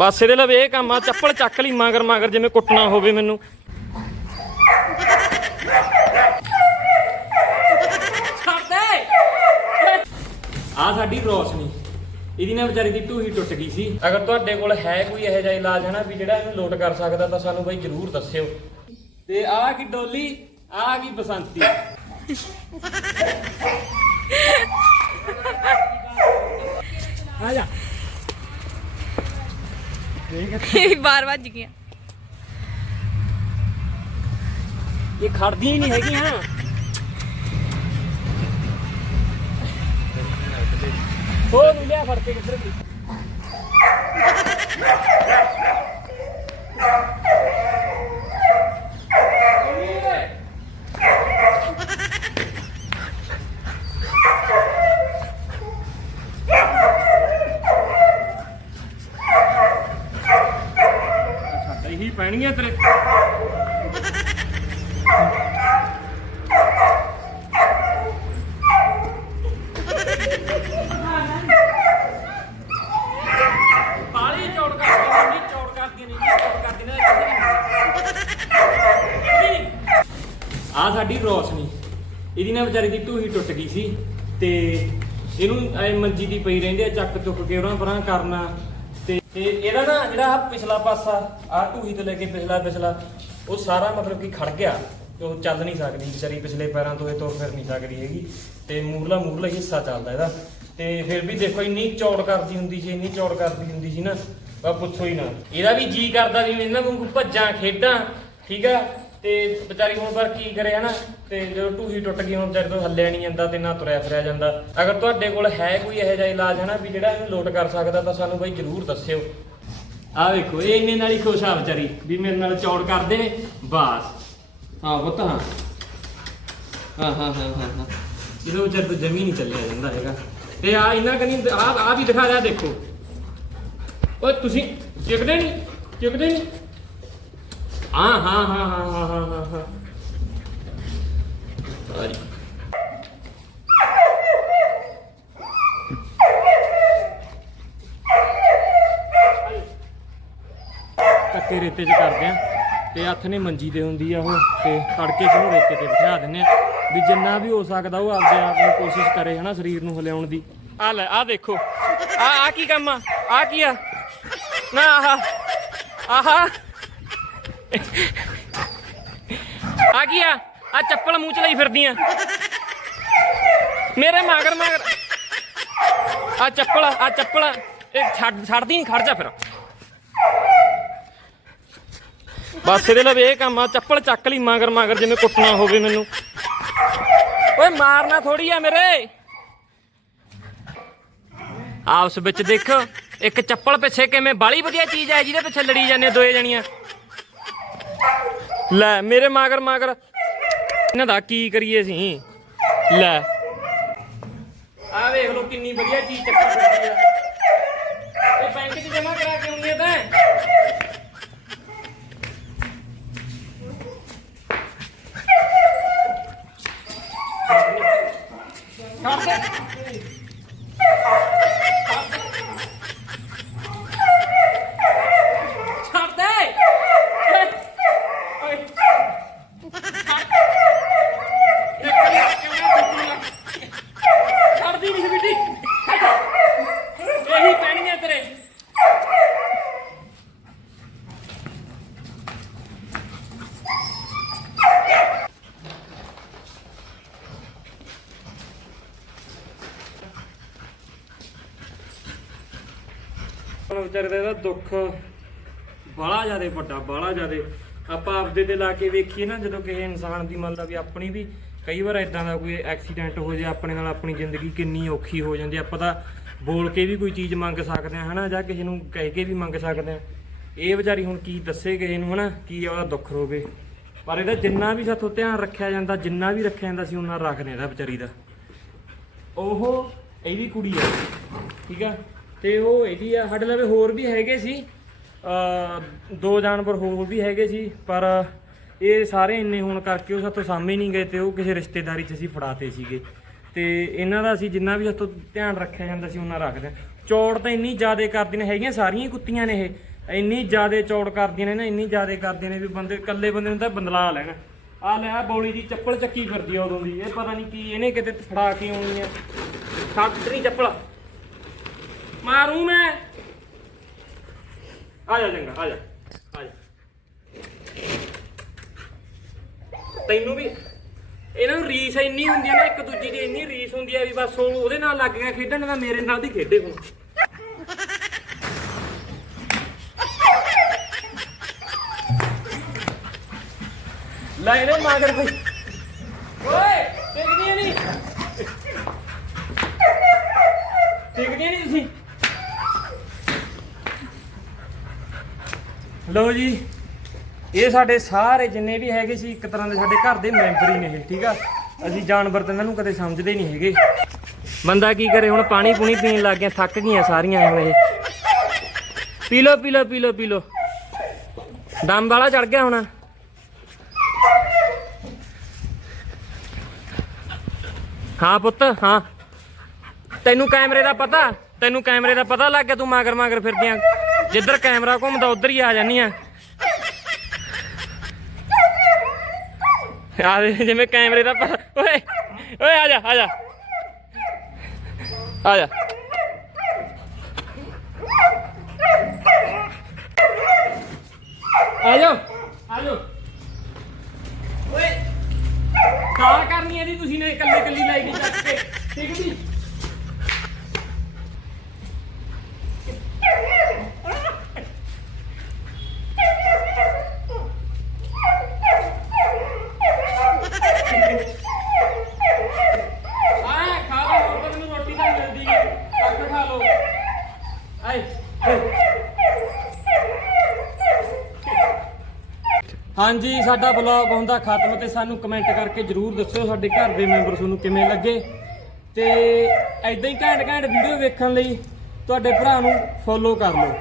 ਬਸ ਇਹਦੇ ਲਵੇ ਇਹ ਕੰਮ ਆ ਚੱਪਲ ਚੱਕ ਲਈ ਮਗਰ ਮਗਰ ਜਿਵੇਂ ਕੁੱਟਣਾ ਹੋਵੇ ਮੈਨੂੰ। ਆ ਸਾਡੀ ਰੋਸ਼ਨੀ ਇਹਦੀ ਨਾ ਵਿਚਾਰੀ ਦੀ ਢੂਹੀ ਟੁੱਟ ਗਈ ਸੀ। ਅਗਰ ਤੁਹਾਡੇ ਕੋਲ ਹੈ ਕੋਈ ਇਹੋ ਜਿਹਾ ਇਲਾਜ ਹੈ ਨਾ ਵੀ ਜਿਹੜਾ ਇਹਨੂੰ ਲੋਟ ਕਰ ਸਕਦਾ ਤਾਂ ਸਾਨੂੰ ਬਾਈ ਜਰੂਰ ਦੱਸਿਓ। ਤੇ ਆਹ ਕੀ ਡੋਲੀ ਆਹ ਕੀ ਬਸੰਤੀ। ਆ ਜਾ। ਬਾਰ ਵੱਜ ਗਿਆ ਇਹ ਖੜਦੀਆਂ ਹੀ ਨਹੀਂ ਹੈਗੀਆਂ। ਹੋ ਮਿਲਿਆ ਫੜ ਕੇ ਕਿੱਧਰ ਗਈ ਸਾਡਾ ਹੀ ਤੇਰੇ। ਪਾਲੀ ਚੌੜ ਕਰਦੀਆਂ ਨੇ ਚੌੜ ਕਰਦੀਆਂ ਨੇ ਚੌੜ ਕਰਦੀਆਂ ਨੇ ਆ ਸਾਡੀ ਰੋਸ਼ਨੀ। ਇਹਦੀ ਨਾ ਵਿਚਾਰੀ ਦੀ ਢੂਹੀ ਟੁੱਟ ਗਈ ਸੀ ਤੇ ਇਹਨੂੰ ਐ ਮੰਜੀ ਦੀ ਪਈ ਰਹਿੰਦੀ ਆ, ਚੱਕ ਚੁੱਕ ਕੇ ਉਹਨਾਂ ਪਰਾਂ ਕਰਨਾ। ਤੇ ਇਹਦਾ ਨਾ ਜਿਹੜਾ ਆਹ ਪਿਛਲਾ ਪਾਸਾ ਆ ਢੂਹੀ ਤੋਂ ਲੈ ਕੇ ਪਿਛਲਾ ਪਿਛਲਾ, ਉਹ ਸਾਰਾ ਮਤਲਬ ਕਿ ਖੜ ਗਿਆ ਤੇ ਉਹ ਚੱਲ ਨਹੀਂ ਸਕਦੀ, ਵਿਚਾਰੀ ਪਿਛਲੇ ਪੈਰਾਂ ਤੋਂ ਇਹ ਤੁਰ ਫਿਰ ਨਹੀਂ ਸਕਦੀ ਹੈਗੀ। ਤੇ ਮੂਰਲਾ ਮੂਰਲਾ ਹੀ ਹਿੱਸਾ ਚੱਲਦਾ ਇਹਦਾ। ਤੇ ਫਿਰ ਵੀ ਦੇਖੋ ਇੰਨੀ ਚੌੜ ਕਰਦੀ ਹੁੰਦੀ ਸੀ, ਇੰਨੀ ਚੌੜ ਕਰਦੀ ਹੁੰਦੀ ਸੀ ਨਾ ਬਾ ਪੁੱਛੋ ਹੀ ਨਾ। ਇਹਦਾ ਵੀ ਜੀ ਕਰਦਾ ਸੀ, ਵੀ ਇਹਨਾਂ ਵਾਂਗੂ ਭੱਜਾਂ, ਖੇਡਾਂ, ਠੀਕ ਆ? ਤੇ ਵਿਚਾਰੀ ਹੁਣ ਪਰ ਕੀ ਕਰੇ ਹਨਾ? ਤੇ ਜਦੋਂ ਢੂਹੀ ਟੁੱਟ ਗਈ, ਹੁਣ ਵਿਚਾਰੇ ਤੋਂ ਹੱਲਿਆ ਨਹੀਂ ਜਾਂਦਾ ਤੇ ਨਾ ਤੁਰਿਆ ਫਿਰਿਆ ਜਾਂਦਾ। ਅਗਰ ਤੁਹਾਡੇ ਕੋਲ ਹੈ ਕੋਈ ਇਹੋ ਜਿਹਾ ਇਲਾਜ ਹਨਾ, ਵੀ ਜਿਹੜਾ ਇਹਨੂੰ ਲੋਟ ਕਰ ਸਕਦਾ, ਤਾਂ ਸਾਨੂੰ ਬਾਈ ਜਰੂਰ ਦੱਸਿਓ। ਆ ਵੇਖੋ, ਇਹ ਇੰਨੇ ਨਾਲ ਹੀ ਖੁਸ਼ ਆ ਵਿਚਾਰੀ, ਵੀ ਮੇਰੇ ਨਾਲ ਚੌੜ ਕਰਦੇ ਨੇ। ਬਾਸ। ਹਾਂ, ਪੁੱਤ, ਹਾਂ। ਹਾਂ ਹਾਂ ਹਾਂ ਹਾਂ ਹਾਂ। ਇਹਦੇ ਵਿਚਾਰ ਤੋਂ ਜਮੀ ਨਹੀਂ ਚੱਲਿਆ ਜਾਂਦਾ ਹੈਗਾ। ਤੇ ਆ ਇਹਨਾਂ ਕਨੀ ਆ ਆ ਵੀ ਦਿਖਾ ਰਿਹਾ, ਦੇਖੋ। ਓਏ, ਤੁਸੀਂ ਚਿਕਦੇ ਨਹੀਂ? ਚਿਕਦੇ ਨਹੀਂ? ਹਾਂ ਹਾਂ ਹਾਂ ਹਾਂ ਹਾਂ ਹਾਂ ਹਾਂ ਹਾਂ ਸਾਰੀ ਕੱਕੇ ਰੇਤੇ 'ਚ ਕਰਦੇ ਆ ਤੇ ਹੱਥ ਨੇ ਮੰਜੀ ਤੇ ਹੁੰਦੀ ਆ ਉਹ ਤੇ ਤੜਕੇ ਚ ਰੇਤੇ ਤੇ ਬਿਠਾ ਦਿੰਨੇ ਆ ਵੀ ਜਿੰਨਾ ਵੀ ਹੋ ਸਕਦਾ ਉਹ ਆਪਦੇ ਆਪ ਨੂੰ ਕੋਸ਼ਿਸ਼ ਕਰੇ ਹਨਾ ਸਰੀਰ ਨੂੰ ਹਿਲਾਉਣ ਦੀ। ਆ ਲੈ, ਆ ਦੇਖੋ। ਆ ਆ ਕੀ ਕੰਮ ਆ? ਆ ਕੀ ਆ? ਨਾ, ਆਹ। ਆਹਾ। ਆ ਕੀ ਆ? ਆ ਚੱਪਲ ਮੂੰਹ ਚ ਲਈ ਫਿਰਦੀਆਂ। ਮੇਰੇ ਮਾਗਰ ਮਗਰ। ਆ ਚੱਪਲ ਆ ਚੱਪਲ। ਇਹ ਛੱਡ, ਛੱਡਦੀ ਨਹੀਂ ਖੜ ਜਾ ਫਿਰ। ਬਸ ਇਹਦੇ ਲਵੇ ਇਹ ਕੰਮ ਆ, ਚੱਪਲ ਚੱਕ ਲਈ ਮਗਰ ਮਾਗਰ ਜਿਵੇਂ ਕੁੱਟਣਾ ਹੋਵੇ ਮੈਨੂੰ। ਓਏ ਮਾਰਨਾ ਥੋੜੀ ਆ ਮੇਰੇ। ਆਪਸ ਵਿੱਚ ਦੇਖੋ, ਇੱਕ ਚੱਪਲ ਪਿੱਛੇ ਕਿਵੇਂ ਬਾਲੀ ਵਧੀਆ ਚੀਜ਼ ਹੈ, ਜਿਹਦੇ ਪਿੱਛੇ ਲੜੀ ਜਾਂਦੇ ਦੋਏ ਜਣੀਆਂ। ਲੈ, ਮੇਰੇ ਮਗਰ ਮਗਰ। ਇਹਨਾਂ ਦਾ ਕੀ ਕਰੀਏ ਸੀ ਲੈ। ਆ ਵੇਖ ਲੋ ਕਿੰਨੀ ਵਧੀਆ ਚੀਜ਼ ਚੱਕਰ ਫਿਰਦੀ ਆ। ਇਹ ਬੈਂਕ 'ਚ ਜਮਾ ਕਰਾ ਕੇ ਆਉਂਦੀ ਆ ਤਾਂ। ਛੱਡ ਦੇ ਛੱਡ ਦੇ ਓਏ ਓਏ ਛੱਡਦੀ ਨਹੀਂ ਬਿੱਟੀ ਇਹੀ ਪੈਣੀਆਂ ਤੇਰੇ ਹੁਣ ਵਿਚਾਰੇ ਦਾ ਇਹਦਾ ਦੁੱਖ ਬਾਲਾ ਜ਼ਿਆਦਾ ਵੱਡਾ ਬਾਲਾ ਜ਼ਿਆਦੇ। ਆਪਾਂ ਆਪਦੇ ਤੇ ਲਾ ਕੇ ਵੇਖੀਏ ਨਾ, ਜਦੋਂ ਕਿਸੇ ਇਨਸਾਨ ਦੀ ਮੰਨ ਲਾ ਵੀ ਆਪਣੀ ਵੀ ਕਈ ਵਾਰ ਇਦਾਂ ਦਾ ਕੋਈ ਐਕਸੀਡੈਂਟ ਹੋ ਜਾਏ, ਆਪਣੇ ਨਾਲ ਆਪਣੀ ਜ਼ਿੰਦਗੀ ਕਿੰਨੀ ਔਖੀ ਹੋ ਜਾਂਦੀ ਆਪਾਂ ਤਾਂ ਬੋਲ ਕੇ ਵੀ ਕੋਈ ਚੀਜ਼ ਮੰਗ ਸਕਦੇ ਆ ਹਨਾ, ਜਾਂ ਕਿਸੇ ਨੂੰ ਕਹਿ ਕੇ ਵੀ ਮੰਗ ਸਕਦੇ ਆ ਇਹ ਵਿਚਾਰੀ ਹੁਣ ਕੀ ਦੱਸੇ ਕਿਸੇ ਨੂੰ, ਹਨਾ, ਕੀ ਉਹਦਾ ਦੁੱਖ ਰੋਵੇ। ਪਰ ਇਹਦਾ ਜਿੰਨਾ ਵੀ ਸਾਥੋਂ ਧਿਆਨ ਰੱਖਿਆ ਜਾਂਦਾ, ਜਿੰਨਾ ਵੀ ਰੱਖਿਆ ਜਾਂਦਾ ਸੀ, ਉਹਨਾਂ ਰੱਖਦੇ ਇਹਦਾ ਵਿਚਾਰੀ ਦਾ। ਉਹ, ਇਹਦੀ ਕੁੜੀ ਆ, ਠੀਕ ਆ। ਤੇ ਉਹ ਇਹਦੀ ਆ, ਸਾਡੇ ਲਵੇ ਹੋਰ ਵੀ ਹੈਗੇ ਸੀ। ਦੋ ਜਾਨਵਰ ਹੋਰ ਵੀ ਹੈਗੇ ਸੀ, ਪਰ ਇਹ ਸਾਰੇ ਇੰਨੇ ਹੋਣ ਕਰਕੇ ਉਹ ਸਾਤੋਂ ਸਾਹਮਣੇ ਨਹੀਂ ਗਏ ਤੇ ਉਹ ਕਿਸੇ ਰਿਸ਼ਤੇਦਾਰੀ 'ਚ ਅਸੀਂ ਫੜਾਤੇ ਸੀਗੇ। ਤੇ ਇਹਨਾਂ ਦਾ ਅਸੀਂ ਜਿੰਨਾ ਵੀ ਸਾਤੋਂ ਧਿਆਨ ਰੱਖਿਆ ਜਾਂਦਾ ਸੀ, ਉਹਨਾਂ ਰੱਖਦੇ ਹਾਂ। ਚੌੜ ਤਾਂ ਇੰਨੀ ਜ਼ਿਆਦਾ ਕਰਦੀਆਂ ਹੈਗੀਆਂ ਸਾਰੀਆਂ ਹੀ ਕੁੱਤੀਆਂ ਨੇ ਇਹ। ਇੰਨੀ ਜ਼ਿਆਦਾ ਚੌੜ ਕਰਦੀਆਂ ਨੇ ਨਾ, ਇੰਨੀ ਜ਼ਿਆਦਾ ਕਰਦੀਆਂ ਨੇ ਵੀ ਬੰਦੇ, ਇਕੱਲੇ ਬੰਦੇ ਨੂੰ ਤਾਂ ਬੰਦਲਾ ਲੈਣਾ। ਆ ਲੈ ਆ ਬੌਲੀ ਦੀ ਚੱਪਲ ਚੱਕੀ ਫਿਰਦੀ ਆ ਉਦੋਂ ਦੀ, ਇਹ ਪਤਾ ਨਹੀਂ ਕੀ, ਇਹਨੇ ਕਿਤੇ ਫੜਾ ਕੇ ਆਉਣੀ ਆ। ਫੈਕਟਰੀ ਚੱਪਲ। ਮਾਰੂ ਮੈਂ। ਆ ਜਾ ਚੰਗਾ ਆ ਜਾ ਆ ਜਾ। ਤੈਨੂੰ ਵੀ ਇਹਨਾਂ ਨੂੰ ਰੀਸ ਇੰਨੀ ਹੁੰਦੀ ਆ ਨਾ ਇੱਕ ਦੂਜੀ ਦੀ ਇੰਨੀ ਰੀਸ ਹੁੰਦੀ ਆ ਵੀ ਬਸ ਉਹ ਉਹਦੇ ਨਾਲ ਲੱਗ ਗਿਆ ਖੇਡਣ ਦਾ ਮੇਰੇ ਨਾਲ ਦੀ ਖੇਡੇ ਹੁਣ। ਲੈ ਇਹਨੇ ਮਾਗਰ ਕੋਈ ਓਏ ਟਿਕਦੀਆਂ ਨਹੀਂ ਟਿਕਦੀਆਂ ਨਹੀਂ ਤੁਸੀਂ ਲਓ ਜੀ, ਇਹ ਸਾਡੇ ਸਾਰੇ ਜਿੰਨੇ ਵੀ ਹੈਗੇ ਸੀ, ਇੱਕ ਤਰ੍ਹਾਂ ਦੇ ਸਾਡੇ ਘਰ ਦੇ ਮੈਂਬਰ ਹੀ ਨੇ ਇਹ, ਠੀਕ ਆ? ਅਸੀਂ ਜਾਨਵਰ ਤਾਂ ਇਹਨਾਂ ਨੂੰ ਕਦੇ ਸਮਝਦੇ ਨਹੀਂ ਹੈਗੇ। ਬੰਦਾ ਕੀ ਕਰੇ, ਹੁਣ ਪਾਣੀ ਪੂਣੀ ਪੀਣ ਲੱਗ ਗਿਆ, ਥੱਕ ਗਈਆਂ ਸਾਰੀਆਂ ਹੁਣ ਇਹ। ਪੀ ਲਓ ਪੀ ਲਓ ਪੀ ਲਓ ਪੀ ਲਓ। ਦਮ ਵਾਲਾ ਚੜ ਗਿਆ ਹੁਣ। ਹਾਂ ਪੁੱਤ, ਹਾਂ। ਤੈਨੂੰ ਕੈਮਰੇ ਦਾ ਪਤਾ, ਤੈਨੂੰ ਕੈਮਰੇ ਦਾ ਪਤਾ ਲੱਗ ਗਿਆ, ਤੂੰ ਮਾਗਰ ਮਾਗਰ ਫਿਰਦਿਆਂ। ਜਿੱਧਰ ਕੈਮਰਾ ਘੁੰਮਦਾ, ਉਧਰ ਹੀ ਆ ਜਾਨੀਆਂ ਆ। ਜਿਵੇਂ ਕੈਮਰੇ ਦਾ ਪਤਾ ਓਏ ਓਏ, ਆ ਜਾ ਆ ਜਾ। ਆ ਜਾ। ਆ ਜਾ ਆ ਜਾ ਓਏ, ਕਾਲ ਕਰਨੀ ਹੈ ਤੁਸੀਂ ਨੇ, ਇਕੱਲੇ ਇਕੱਲੀ ਲਾਈ ਦੀ ਚੱਕ ਕੇ ਠੀਕ ਜੀ ਆਏ ਖਾ ਲਓ ਹੋਰ ਤਾਂ ਮੈਨੂੰ ਰੋਟੀ ਤਾਂ ਮਿਲਦੀ ਹੈ ਕੱਖ ਖਾ ਲਓ ਆਏ ਹਾਂਜੀ, ਸਾਡਾ ਬਲੌਗ ਹੁੰਦਾ ਖਤਮ ਤੇ ਸਾਨੂੰ ਕਮੈਂਟ ਕਰਕੇ ਜਰੂਰ ਦੱਸਿਓ ਸਾਡੇ ਘਰ ਦੇ ਮੈਂਬਰ ਤੁਹਾਨੂੰ ਕਿਵੇਂ ਲੱਗੇ। ਤੇ ਐਦਾਂ ਹੀ ਘੈਂਟ ਘੈਂਟ ਵੀਡੀਓ ਵੇਖਣ ਲਈ ਤੁਹਾਡੇ ਭਰਾ ਨੂੰ ਫੋਲੋ ਕਰ ਲਓ।